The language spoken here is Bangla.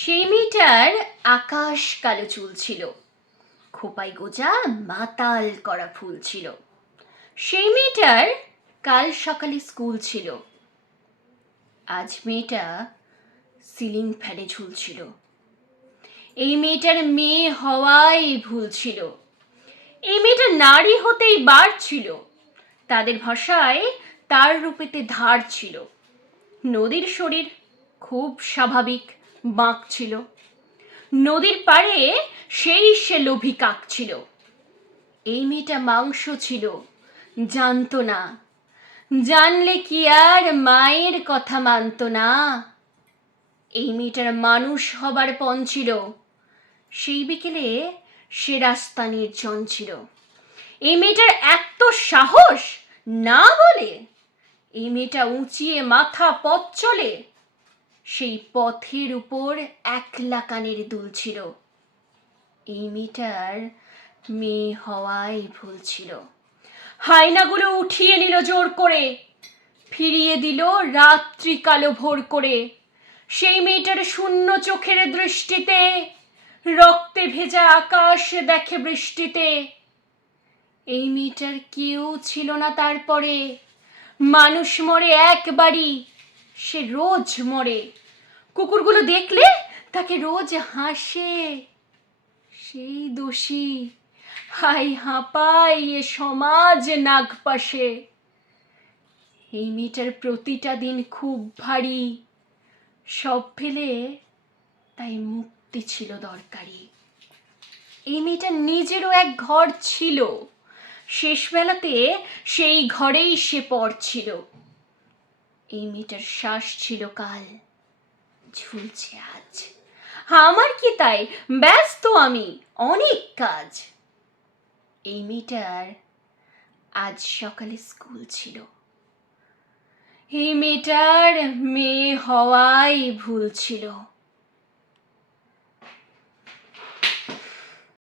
সেই মেয়েটার আকাশ কালো চুল ছিল, খোপায় গোজা মাতাল করা ফুল ছিল। সেই মেয়েটার কাল সকালে স্কুল ছিল, আজ মেয়েটা সিলিং ফ্যানে ঝুলছিল। এই মেয়েটার মেয়ে হওয়াই ভুল ছিল। এই মেয়েটা নারী হতেই বার ছিল, তাদের ভাষায় তার রূপেতে ধার ছিল। নদীর শরীর খুব স্বাভাবিক বাঁক ছিল, নদীর পাড়ে সে লোভী কাক ছিল। এই মেয়েটা মাংস ছিল, জানতো না, জানলে কি আর মায়ের কথা মানতো না। এই মেয়েটার মানুষ হবার পণ ছিল, সেই বিকেলে সে রাস্তা নির্জন ছিল। এই মেয়েটার এত সাহস না বলে, এই মেয়েটা উঁচিয়ে মাথা পথ চলে, সেই পথের উপর একলা কানের দুল ছিল। এই মেয়েটার মেয়ে হওয়াই ভুল ছিল। হায়নাগুলো উঠিয়ে নিল জোর করে, ফিরিয়ে দিল রাত্রি কালো ভোর করে। সেই মেয়েটার শূন্য চোখের দৃষ্টিতে রক্তে ভেজা আকাশ দেখে বৃষ্টিতে। এই মেয়েটার কেউ ছিল না তারপরে, মানুষ মরে একবারই, সে রোজ মরে। কুকুরগুলো দেখলে তাকে রোজ হাসে, সেই দোষী হাই হাঁপাই এ সমাজ নাগপাশে। এই মেয়েটার প্রতিটা দিন খুব ভারী, সব ফেলে তাই মুক্তি ছিল দরকারি। এই মেয়েটার নিজেরও এক ঘর ছিল, শেষবেলাতে সেই ঘরেই সে পড়ছিল। এই মেয়েটার শ্বাস ছিল কাল, ঝুলছে আজ। আমার কি তাই, ব্যস্ত আমি, অনেক কাজ। এই মেয়েটার আজ সকালে স্কুল ছিল। এই মেয়েটার মেয়ে হওয়াই ভুল ছিল।